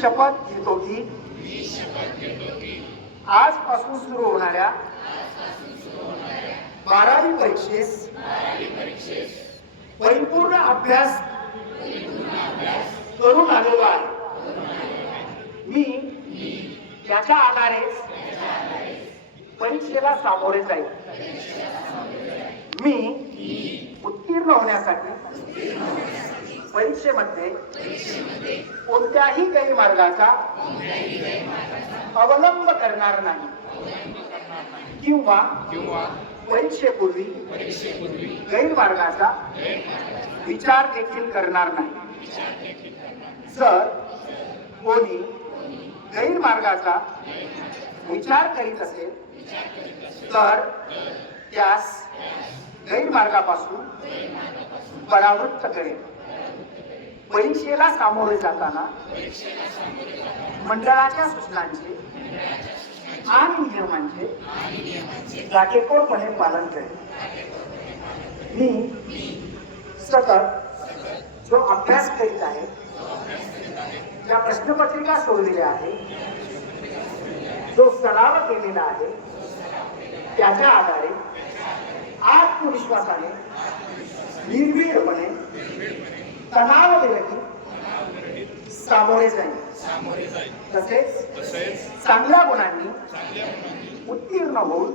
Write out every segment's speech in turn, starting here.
शपथ घेतो की आजपासून सुरू होणाऱ्या 12वी परीक्षेस परिपूर्ण अभ्यास करून आलेलो आहे। मी त्याच्या आधारे परीक्षेला सामोरे जाईल। मी उत्तीर्ण होण्यासाठी परीक्षेमध्ये कोणत्याही गैरमार्गाचा अवलंब करणार नाही किंवा परीक्षेपूर्वी गैरमार्गाचा विचार देखील करणार नाही। जर कोणी गैरमार्गाचा विचार करीत असेल तर त्यास गैरमार्गापासून परावृत्त करेल। परीक्षेला सामोरे जाताना मंडळाच्या सूचनांचे आणि नियमांचे काटेकोरपणे पालन करेल। मी सतत जो अभ्यास करीत आहे, ज्या प्रश्नपत्रिका सोडलेल्या आहे, जो सराव केलेला आहे, त्याच्या आधारे आत्मविश्वासाने निर्भीडपणे तणावविरहित सामोरे जाईल। तसेच चांगल्या गुणांनी उत्तीर्ण होऊन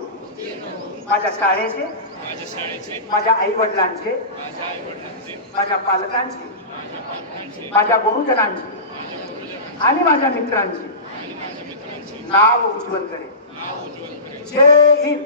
माझ्या शाळेचे, माझ्या आई वडिलांचे, माझ्या पालकांचे, माझ्या गुरुजनांचे आणि माझ्या मित्रांचे नाव उज्ज्वल करेल। जय हिंद।